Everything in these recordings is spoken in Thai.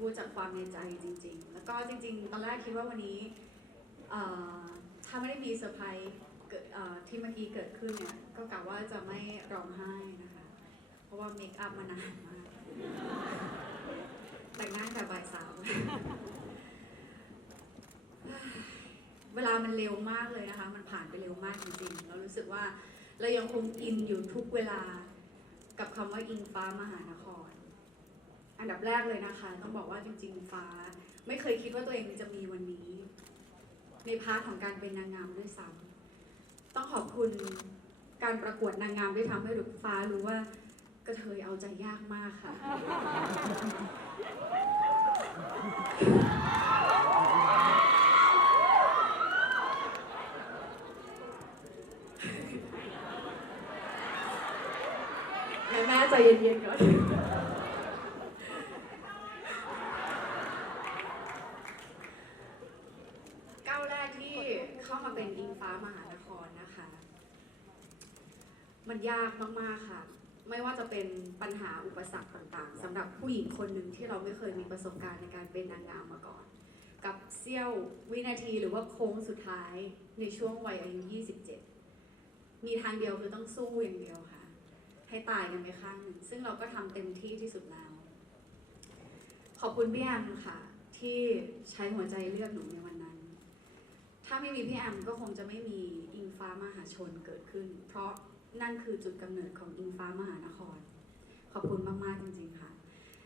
พูดจากความในใจจริง ๆ แล้วก็จริง ๆ ตอนแรกคิดว่าวันนี้ถ้าไม่ได้มีเซอร์ไพรส์ที่เมื่อกี้เกิดขึ้นเนี่ยก็กะว่าจะไม่ร้องไห้นะคะ เพราะว่าเมคอัพมานานมาก แต่งหน้าแต่บ่ายสามเวลามันเร็วมากเลยนะคะ มันผ่านไปเร็วมากจริงๆ เรารู้สึกว่าเรายังคงอินอยู่ทุกเวลากับคำว่าอิงฟ้ามหานคร อันดับแรกเลยนะคะ ต้องบอกว่าจริง ๆ ฟ้า ไม่เคยคิดว่าตัวเองจะมีวันนี้ ในพาร์ทของการเป็นนางงามด้วยซ้ำต้องขอบคุณการประกวดนางงามที่ทำให้ฟ้ารู้ว่ากระเทยเอาใจยากมากค่ะ แม่แม่ใจเย็นๆก่อน ก้าวแรกที่เข้ามาเป็นอิงฟ้ามหานครนะคะ มันยากมากๆค่ะ ไม่ว่าจะเปัญหาอุปสรรคต่างๆสำหรับผู้หญิงคนหนึ่งที่เราไม่เคยมีประสบการณ์ในการเป็นนางงามมาก่อน กับเสี้ยววินาทีหรือว่าโค้งสุดท้ายในช่วงวัยอายุ 27 มีทางเดียวคือต้องสู้อย่างเดียวค่ะ ให้ตายกันไปข้างหนึ่งซึ่งเราก็ทำเต็มที่ที่สุดแล้ว ขอบคุณพี่แอมค่ะ ที่ใช้หัวใจเลือกหนูในวันนั้น ถ้าไม่มีพี่แอมก็คงจะไม่มีอิงฟ้ามหาชนเกิดขึ้น เพราะนั่นคือจุดกำเนิดของอิงฟ้ามหานคร ขอบคุณมากๆจริงๆค่ะ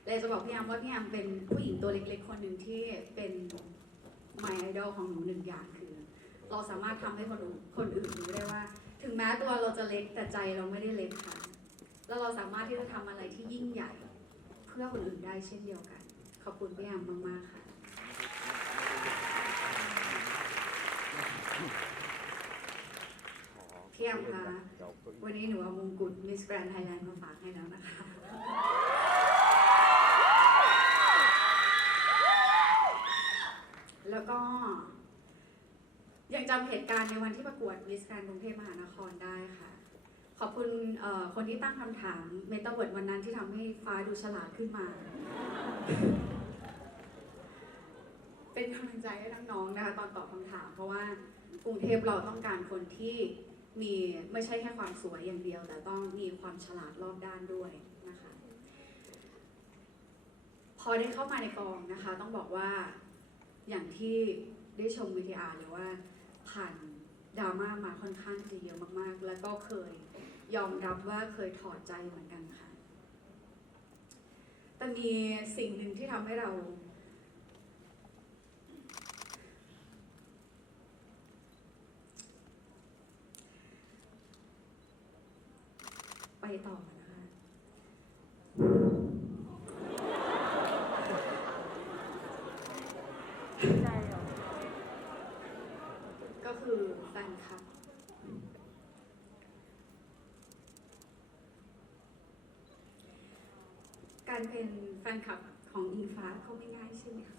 เลยจะบอกพี่แอมว่าพี่แอมเป็นผู้หญิงตัวเล็กๆ คนหนึ่งที่เป็น my idol ของหนูหนึ่งอย่างคือ เราสามารถทำให้คนอื่นคนอื่นรู้ได้ว่า ถึงแม้ตัวเราจะเล็กแต่ใจเราไม่ได้เล็กค่ะ แล้วเราสามารถที่จะทำอะไรที่ยิ่งใหญ่ เพื่อคนอื่นได้เช่นเดียวกัน ขอบคุณพี่แอมมากๆค่ะพี่แอมคะวันนี้หนูเอามงกุฎ Miss Grand Thailand มาฝากให้แล้วนะคะ แล้วก็ยังจำเหตุการณ์ในวันที่ประกวด Miss Grand กรุงเทพมหานครได้ค่ะ ขอบคุณเอ่อคนที่ตั้งคำถามเมตาเวิร์ดวันนั้นที่ทำให้ฟ้าดูฉลาดขึ้นมา เป็นกำลังใจให้น้องๆนะคะตอนตอบคำถาม เพราะว่ากรุงเทพเราต้องการคนที่มีไม่ใช่แค่ความสวยอย่างเดียว แต่ต้องมีความฉลาดรอบด้านด้วย นะคะพอได้เข้ามาในกองนะคะ ต้องบอกว่าอย่างที่ได้ชมวิทยาหรือว่าผ่านดราม่ามาค่อนข้างจะเยอะมากๆ แล้วก็เคยยอมรับว่าเคยถอดใจเหมือนกันค่ะ แต่มีสิ่งหนึ่งที่ทำให้เรา ไปต่อ การเป็นแฟนคลับของอิงฟ้าเขาไม่ง่ายใช่ไหมคะ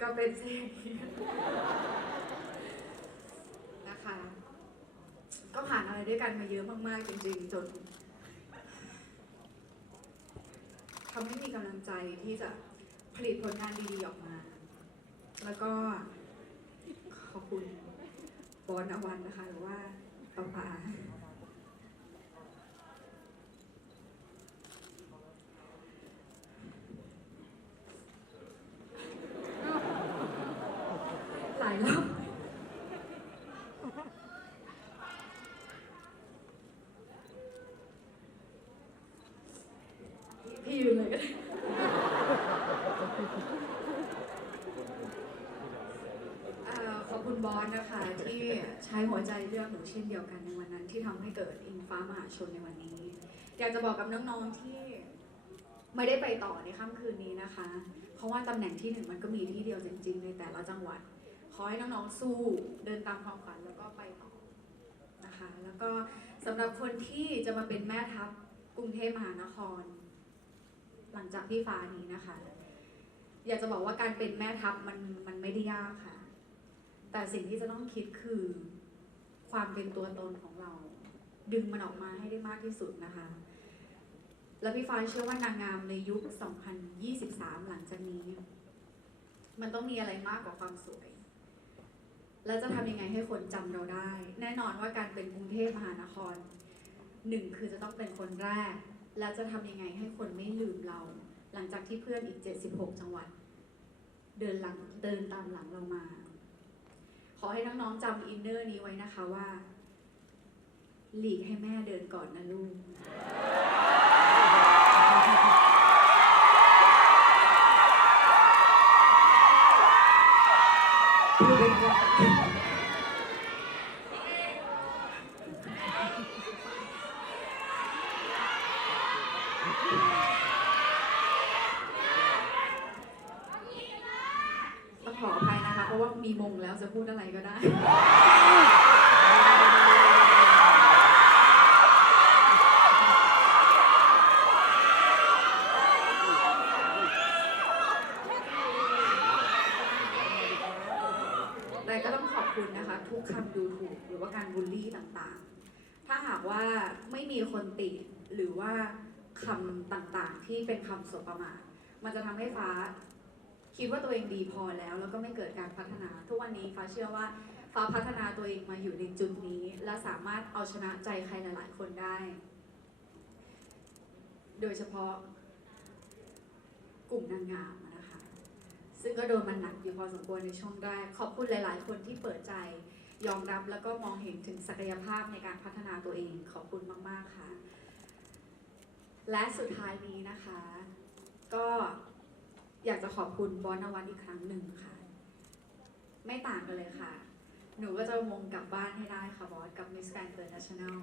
ก็เป็นสิ จริง ๆ จนทำให้มีกำลังใจที่จะผลิตผลงานดีๆออกมา แล้วก็ขอบคุณบอลอวันนะคะ หรือว่าปาปาหลายรอบพี่ยืนเลยก็ได้ เอ่อขอบคุณบอสนะคะที่ใช้ หัวใจเลือกหนูเช่นเดียวกันในวันนั้น ที่ทำให้เกิดอิงฟ้ามหาชนในวันนี้ อยากจะบอกกับน้องๆที่ไม่ได้ไปต่อในค่ำคืนนี้นะคะ เพราะว่าตำแหน่งที่หนึ่งมันก็มีที่เดียวจริง ๆ ในแต่ละจังหวัด ขอให้น้องๆสู้เดินตามความฝันแล้วก็ไปต่อนะคะ แล้วก็สำหรับคนที่จะมาเป็นแม่ทัพกรุงเทพมหานคร หลังจากพี่ฟ้านี้นะคะ อยากจะบอกว่าการเป็นแม่ทัพมันมันไม่ได้ยากค่ะ แต่สิ่งที่จะต้องคิดคือ ความเป็นตัวตนของเรา ดึงมันออกมาให้ได้มากที่สุดนะคะ แล้วพี่ฟ้าเชื่อว่านางงามในยุค 2023 หลังจากนี้ มันต้องมีอะไรมากกว่าความสวย แล้วจะทำยังไงให้คนจำเราได้ แน่นอนว่าการเป็นกรุงเทพมหานครหนึ่งคือจะต้องเป็นคนแรก แล้วจะทำยังไงให้คนไม่ลืมเรา หลังจากที่เพื่อนอีก 76 จังหวัด เดินหลังเดินตามหลังเรามา ขอให้น้องๆจำอินเนอร์นี้ไว้นะคะว่า หลีกให้แม่เดินก่อนนะลูก พูดเป็นห่วงต้องขออภัยนะคะ เพ ราะว่ามีมงแล้วจะพูดอะไรก็ได้ แต่ก็ต้องขอบคุณนะคะ ทุกคำดูถูกหรือว่าการบูลลี่ต่างๆ ถ้าหากว่าไม่มีคนติหรือว่าคำต่างๆ ที่เป็นคำสบประมาทมันจะทำให้ฟ้า คิดว่าตัวเองดีพอแล้ว แล้วก็ไม่เกิดการพัฒนา ทุกวันนี้ฟ้าเชื่อว่าฟ้าพัฒนาตัวเองมาอยู่ในจุดนี้ และสามารถเอาชนะใจใครหลาย ๆ คนได้ โดยเฉพาะกลุ่มนางงามนะคะ ซึ่งก็โดนมันหนักอยู่พอสมควรในช่วงแรก ขอบคุณหลาย ๆ คนที่เปิดใจยอมรับแล้วก็มองเห็นถึงศักยภาพในการพัฒนาตัวเอง ขอบคุณมาก ๆ ค่ะ และสุดท้ายนี้นะคะ ก็ อยากจะขอบคุณบอนวัตอีกครั้งหนึ่งค่ะ ไม่ต่างกันเลยค่ะ หนูก็จะมงกลับบ้านให้ได้ค่ะบอสกับ Miss Grand International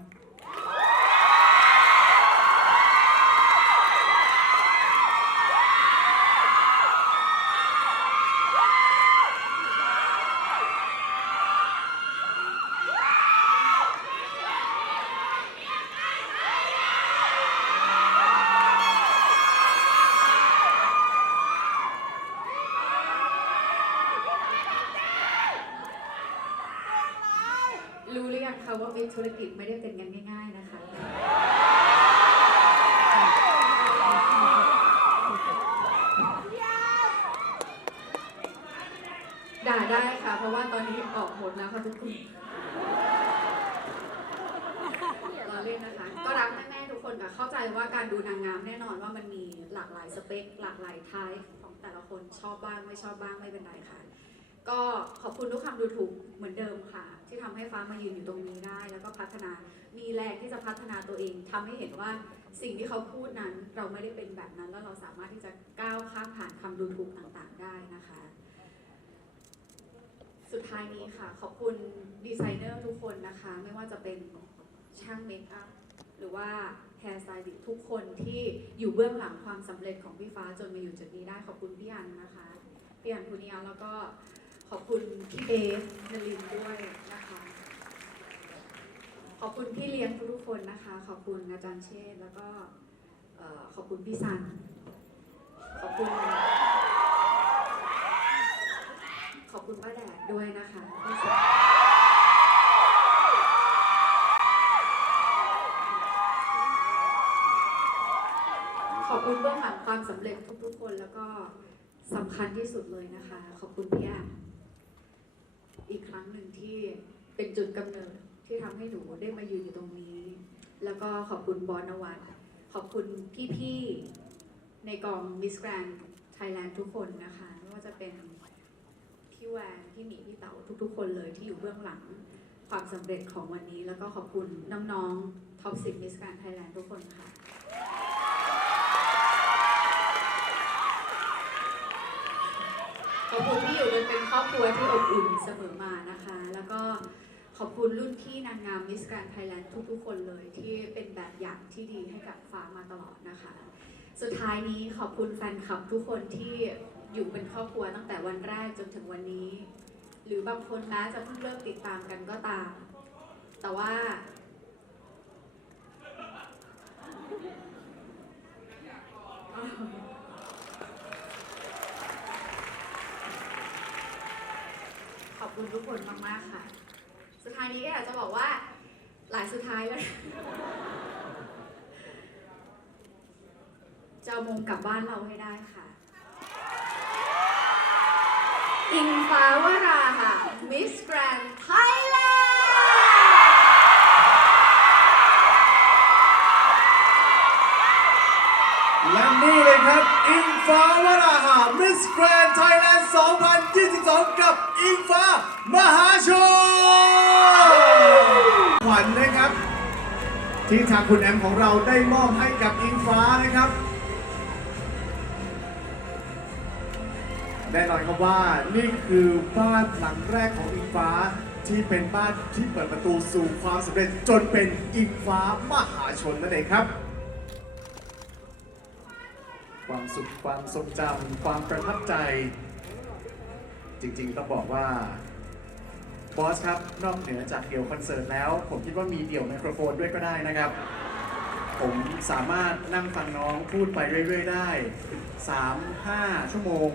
รู้หรือยังคะว่ามิตร ธุรกิจไม่ได้เป็นกันง่าย ๆนะคะ ด่าได้ค่ะ เพราะว่าตอนนี้ออกหมดแล้วค่ะทุกคนเราเล่นนะคะ ก็รักแม่ๆทุกคนค่ะเข้าใจว่าการดูนางงามแน่นอนว่ามันมีหลากหลายสเปค หลากหลายไทป์ของแต่ละคนชอบบ้างไม่ชอบบ้างไม่เป็นไรค่ะ ก็ขอบคุณทุกคำดูถูกเหมือนเดิมค่ะ ที่ทำให้ฟ้ามายืนอยู่ตรงนี้ได้ แล้วก็พัฒนามีแรงที่จะพัฒนาตัวเองทำให้เห็นว่าสิ่งที่เขาพูดนั้นเราไม่ได้เป็นแบบนั้น แล้วเราสามารถที่จะก้าวข้ามผ่านคำดูถูกต่างๆ ได้นะคะ สุดท้ายนี้ค่ะ ขอบคุณดีไซเนอร์ทุกคนนะคะ ไม่ว่าจะเป็นช่างเมคอัพหรือว่าแฮร์สไตลิสต์ทุกคนที่อยู่เบื้องหลังความสำเร็จของพี่ฟ้าจนมาอยู่จุดนี้ได้ขอบคุณพี่อันนะคะพี่อันพุนิยาแล้วก็ อบคุณพี่เบสนลินด้วยนะคะ ขอบคุณพี่เลี้ยงทุกคนนะคะ ขอบคุณอาจารย์เชษแล้วก็ขอบคุณพี่ซัน ขอบคุณ ขอบคุณป้าแดดด้วยนะคะขอบคุณเบื้องหลังความสำเร็จทุกๆคนแล้วก็สำคัญที่สุดเลยนะคะ ขอบคุณพี่แอมอีกครั้งหนึ่งที่เป็น จุดกำเนิดที่ทำให้หนูได้มายืนอยู่ตรงนี้ แล้วก็ขอบคุณบอลนวัตขอบคุณพี่ๆในกอง Miss Grand Thailand ทุกคนนะคะไม่ว่าจะเป็นพี่แวนพี่หมีพี่เต๋าทุกๆ คนเลยที่อยู่เบื้องหลังความสำเร็จของวันนี้ แล้วก็ขอบคุณน้องๆ Top 10 Miss Grand Thailand ทุกคนค่ะขอบคุณที่อยู่กันเป็นครอบครัวที่อบอุ่นเสมอมานะคะ แล้วก็ข อบคุณรุ่นพี่นางงามมิสแกรนไทยแลนด์ทุกๆคนเลยที่เป็นแบบอย่างที่ดีให้กับฟ้ามาตลอดนะคะ สุดท้ายนี้ขอบคุณแฟนคลับทุกคนที่อยู่เป็นครอบครัวตั้งแต่วันแรกจนถึงวันนี้ หรือบางคนแม้จะเพิ่งเริ่มติดตามกันก็ตาม แต่ว่า ขอบคุณทุกคนมาก ๆ ค่ะ สุดท้ายนี้ก็อยากจะบอกว่าหลายสุดท้ายแล้วจะมงกลับบ้านเราให้ได้ค่ะ อิงฟ้าวราค่ะ Miss Grand Thailand และนี่เลยครับอิง ฟ้าวราหามิสแกรนไทยแลนด์ 2022 กับอิงฟ้ามหาชนขวัญนะครับ ที่ทางคุณแอมของเราได้มอบให้กับอิงฟ้านะครับ แน่นอนครับว่านี่คือบ้านหลังแรกของอิงฟ้าที่เป็นบ้านที่เปิดประตูสู่ความสำเร็จจนเป็นอิงฟ้ามหาชนนั่นเองครับ ความสุขความทรงจำความประทับใจ จริงๆต้องบอกว่าบอสครับ นอกเหนือจากเดี่ยวคอนเสิร์ตแล้ว ผมคิดว่ามีเดี่ยวไมโครโฟนด้วยก็ได้นะครับ ผมสามารถนั่งฟังน้องพูดไปเรื่อย ๆ ได้ 3-5 ชั่วโมง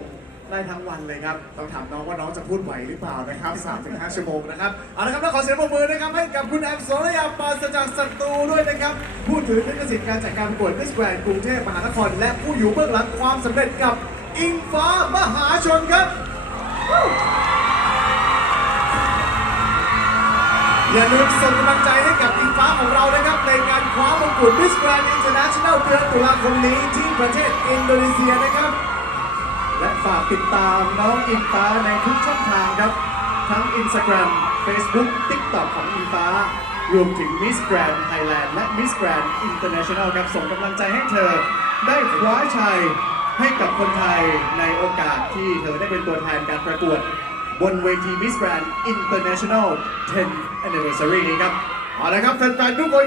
ได้ทั้งวันเลยครับ ต้องถามน้องว่าน้องจะพูดไหวหรือเปล่านะครับ3-5ชั่วโมงนะครับ เอาละครับแล้วขอเสียงปรบมือนะครับให้กับคุณแอมโสรยาปราศจากศัตรูด้วยนะครับผู้ถือลิขสิทธิ์การจัดการประกวดมิสแกรนกรุงเทพมหานคร และผู้อยู่เบื้องหลังความสำเร็จกับอิงฟ้ามหาชนครับ อย่าลืมส่งกำลังใจให้กับอิงฟ้าของเรานะครับ ในการคว้ามงกุฎ Miss Grand International เดือนตุลาคมนี้ที่ประเทศอินโดนีเซียนะครับ และฝากติดตามน้องอิงฟ้าในทุกช่องทางครับ ทั้ง Instagram Facebook TikTok ของอิงฟ้ารวมถึง Miss Grand Thailand และ Miss Grand International ครับส่งกำลังใจให้เธอ ได้คว้าชัยให้กับคนไทยในโอกาสที่เธอได้เป็นตัวแทนการประกวด บนเวที Miss Grand International 10 Anniversary นี้ครับ เอาละครับแฟนๆทุกคน